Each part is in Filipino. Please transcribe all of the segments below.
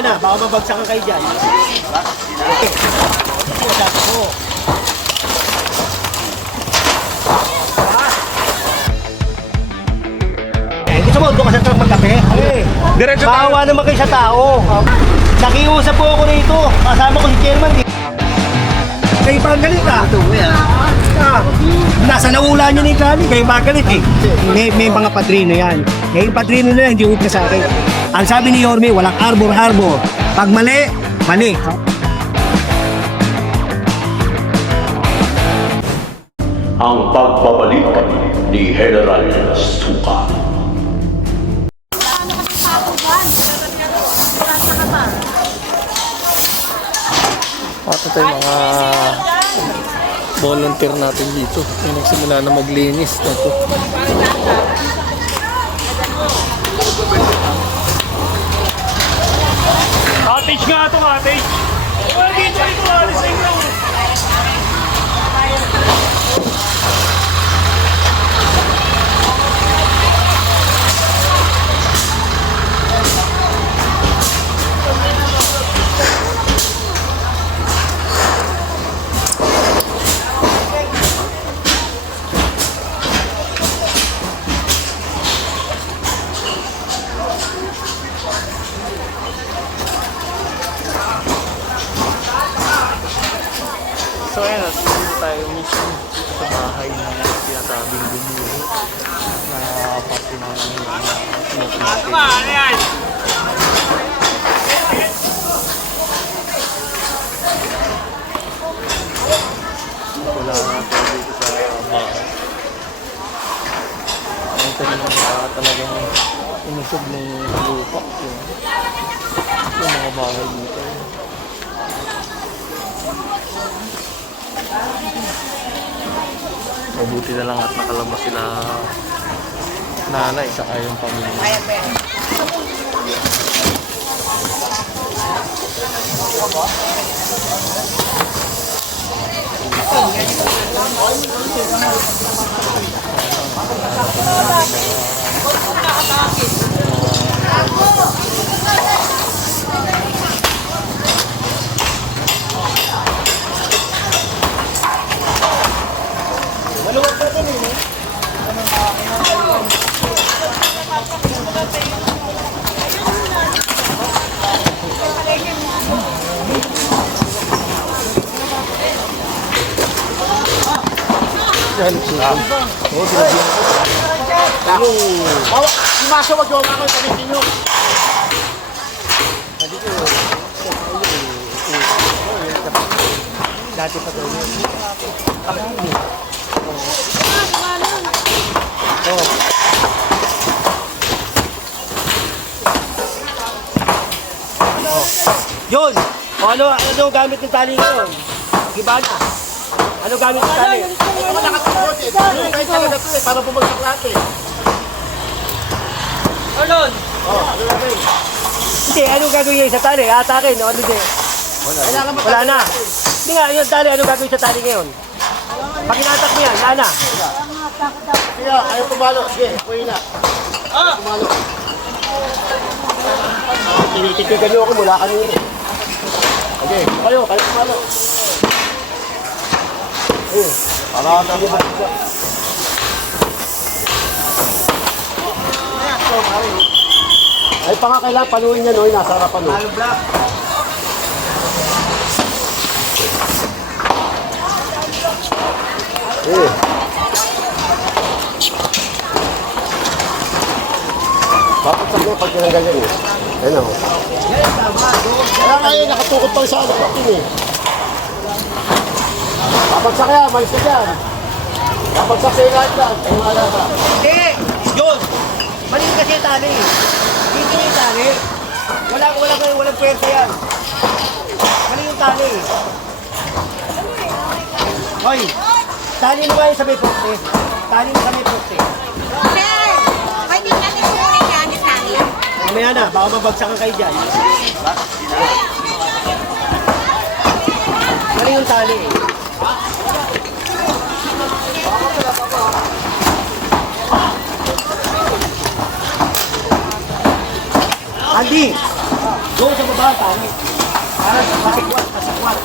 Mamaya na, baka mabagsakan kayo dyan. Okay. Dapat mo. Eh, gusto mo, doon ka sa truck magkape? Eh, Diretso tayo. Bawa naman kayo sa tao. Nakiusap po ako rito. Kasama ko si chairman. Di. Kayo pa ang galit ah. Ah, nasa naula niyo ni Kali, kayo magalit eh. May, may mga padrino yan. May padrino na yan, hindi huwag na sa akin. Ang sabi ni Yorme, walang arbor-arbor. Pag mali, mali. ang pagbabalik ni General Suka. At ito yung mga volunteer natin dito. Yung nagsimula na maglinis na to. Cottage nga ito, cottage. Well, dito ito, alis ito. So ayan, at dito tayo mismo sa bahay na sinasabing gumuho na parte na namin na Ano yan? wala na tayo dito sa bahay. Ang uh, talagang inisog ng lupa. Yung mga bahay dito. Mabuti na lang at nakalabas sila nanay sa kayong pamilya. Yan, Dati pa to yun. Yun! O ano, ano gamit ng tali yun? Giba na. Ano gamit ng tali? Para bumagsak lahat eh. Arnold! Hindi, ano gagawin niya sa tali? Atakin, o ano hindi? Wala na. Hindi nga, yung tali, ano gagawin sa tali ngayon? Pag inatak mo yan, wala na. Kaya, ayaw pumalo. Sige, kuya na. Tinititigan niyo ako mula kanina. Okay, kayo, kayo pumalo. Tayo ba? Ay, pa nga kailangan panuhin niya, no? Yung Nasa harapan, no? Eh. Bakit sa mga pag ganyan eh? Ayun ako. Kaya nga yun, nakatukot pa sa ano natin eh. Kapagsak yan, malis ka dyan. Kapagsak sa lahat yan, ay wala ka. Hindi! Yun! Mali kasi yung tali. Dito yung tali. Wala, wala, wala, walang pwersa yan. Mali yung tali. Hoy! Tali mo kayo sa may poste. Tali mo sa may poste. Sir, pwede yan yung tali. Mamaya na, baka mabagsakan kayo dyan. Mali yung tali. Andy! Doon sa baba, tali. Para masikwat, masikwat.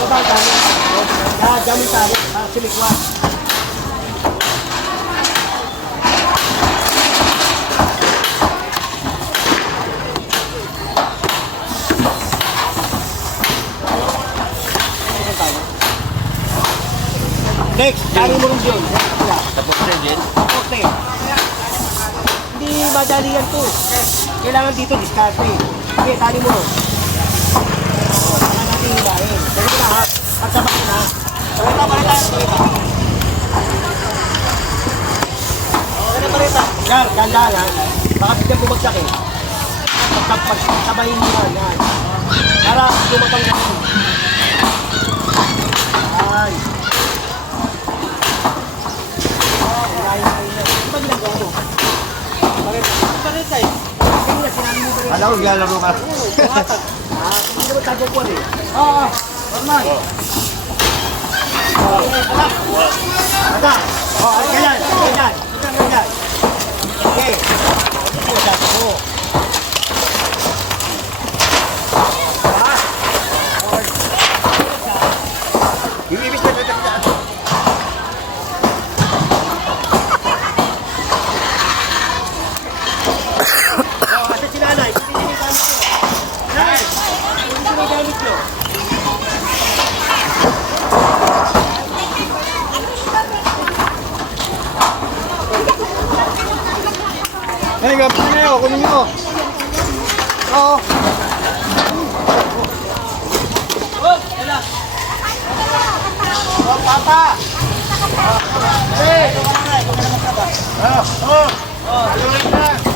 Baba, tali. Ah, yung tali. Para silikwat. Next, tali mo rin yun. Tapos na din? Tapos na Hindi madali yan to. Kailangan dito diskarte. Okay, tali mo saka natin hilahin. Ganun na ha. At sabak na. Parita, parita, parita. Parita. Yan, ganda ha. Baka bigyan bumagsak eh. Pag- pag- Pagsabayin mo yan. yan. Para lumabang ka rin. Ay. Alam ko, lalaro ka. Hindi naman tago po eh. Oo, normal. Mata. Oh, ganyan, ganyan. Ganyan, ganyan. Okay. Ito tago po. Ibibig na na Oh, asa si nanay? Hindi niyo gamit ko. Nanay, hindi niyo gamit ko. Hey, gapin na yun. Kunin nyo. Oo. Oh, papa. Hey. Oh, oh. Oh, tuloy na.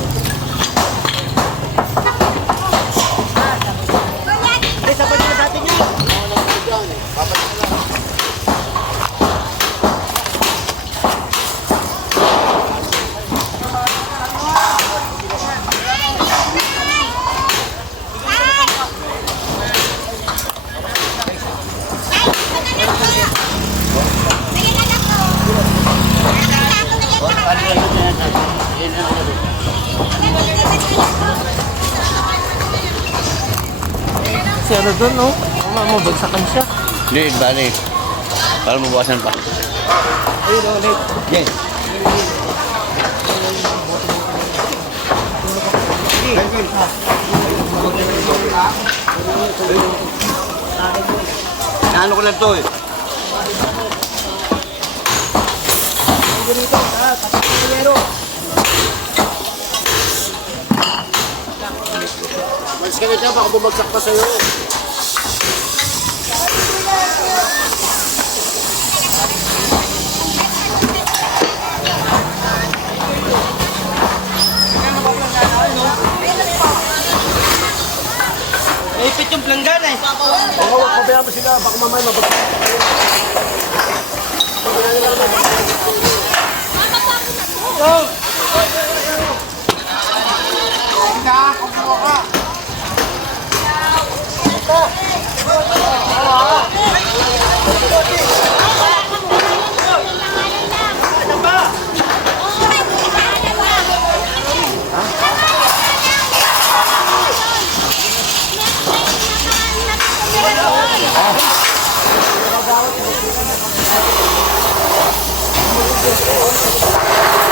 Doon, no? Mama mo, bagsakan siya. Hindi, bali. Para mabawasan pa. Ayun, oh, ulit. Yes. Ano ko lang to eh. Ganito, ha? Kapitulero. Malis ka na dyan, baka bumagsak pa sa'yo. makulit yung planggana eh. Oo, oh, pabayaan mo sila. Baka mamay mabagsak. Go! Thank you. Thank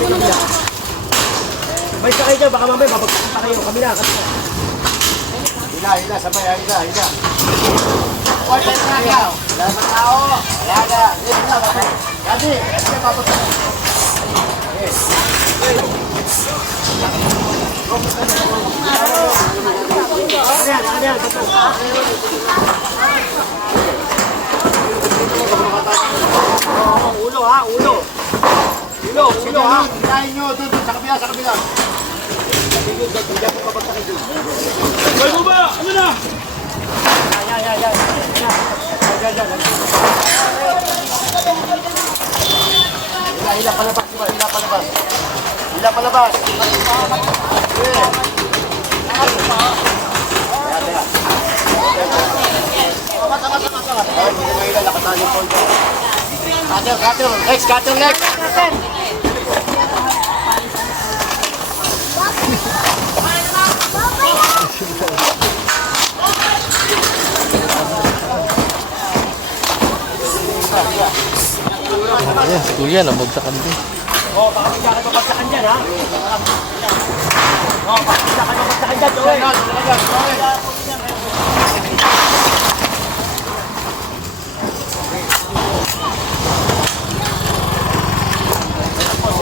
Yung kabila. May sakay dyan, baka mamaya mabagsak pa kayo. Kami na, kami na. Hila, hila, sabay, hila, hila. Wala na tao. Wala na tao. Wala na. Hila, babay. Gadi, ito papatay. Ano yan, ano yan, Ulo ha, ulo. Ulo, ulo ha. Hinahin nyo, doon, doon, sa kabila, sa kabila. Hoy, mo ba? Ano na? Yan, yan, yan. Yan, yan, yan. Hila, hila, palabas, diba? hila, palabas. Hila, palabas. Ay, hindi na hila, nakatali po ito. Cutter, cutter, next, cutter, next. Kuya, nabagsakan din. Oh, baka bigla kayo mapagsakan dyan, ha? Oh, baka bigla kayo mapagsakan dyan, Joey.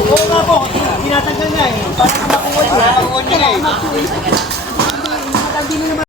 Oo nga po, tinatanggal nga eh. Para makuha niya. Makuha niya eh.